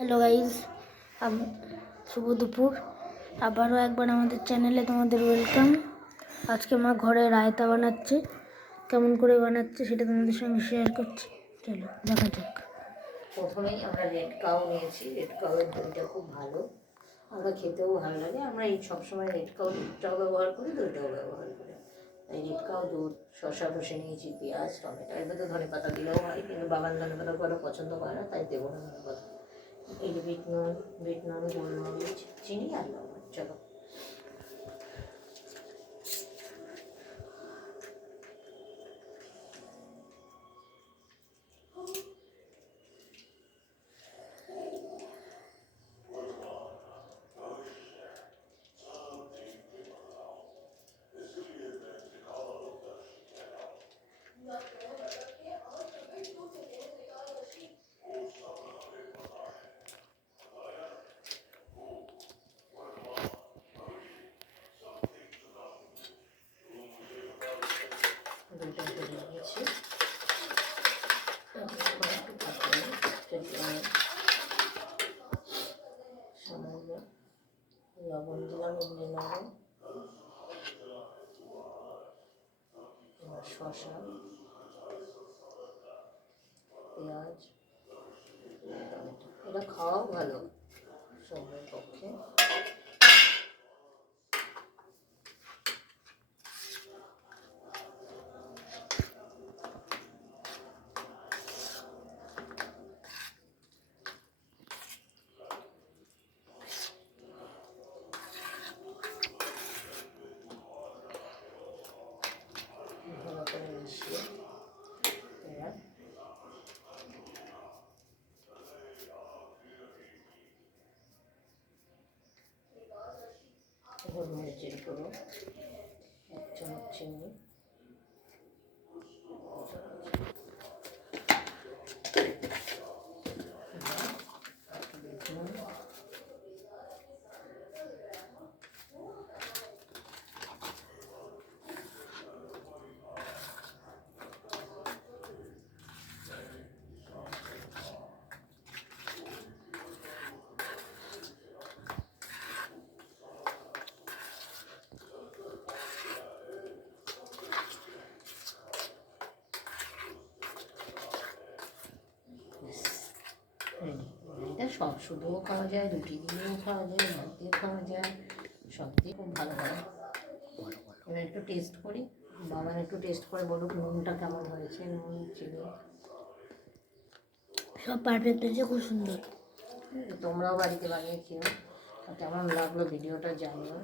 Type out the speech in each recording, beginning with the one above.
Hello guys, শুভ দুপুর। আবারও একবার আমাদের চ্যানেলে তোমাদের ওয়েলকাম। আজকে মা ঘরে রায়তা বানাচ্ছে। কেমন করে বানাচ্ছে সেটা তোমাদের সঙ্গে শেয়ার করছি। চলো দেখা যাক। প্রথমেই আমরা রেড কাউ নিয়েছি। রেড কাউয়ের দইটা খুব ভালো, আমরা খেতেও ভালো লাগে। আমরা এই সবসময় রেড কাউ দুধটাও ব্যবহার করি, দইটাও ব্যবহার করি। এই রেড কাউ দুধ, শসা বসে নিয়েছি, পেঁয়াজ, টমেটো। এর মধ্যে ধনে পাতা দিলেও হয়, কিন্তু বাগান ধনে পাতা ভালো পছন্দ করে না, তাই দেবো না ধনে পাতা। এই যে বিট নুন, গোলমরিচ, চিনি আর লবণ। চলো দইটা করে নিয়েছি। সামান্য লবণ দিলাম, এমনি লবণ। এবার শসা, পেঁয়াজ, টমেটো। এটা খাওয়াও ভালো শরীরের পক্ষে। ভালো করে মিশিয়ে এবার গোলমরিচের গুঁড়ো, 1 চামচ চিনি, এটা সব শুধুও খাওয়া যায়, রুটি দিয়েও খাওয়া যায়, ভাত দিয়ে খাওয়া যায়, সব দিয়ে খুব ভালো হয়। এবার একটু টেস্ট করি, বাবা একটু টেস্ট করে বলুক নুনটা কেমন হয়েছে, নুন চিনি সব পারফেক্ট হয়েছে, খুব সুন্দর। তোমরাও বাড়িতে বানিয়ে খেও। কেমন লাগলো ভিডিওটা জানিও।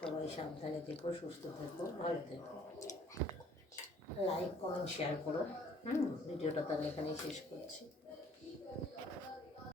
সবাই সাবধানে থেকো, সুস্থ থেকো, ভালো থেকো। লাইক, কমেন্ট, শেয়ার করো। ভিডিওটা তাহলে এখানেই শেষ করছি।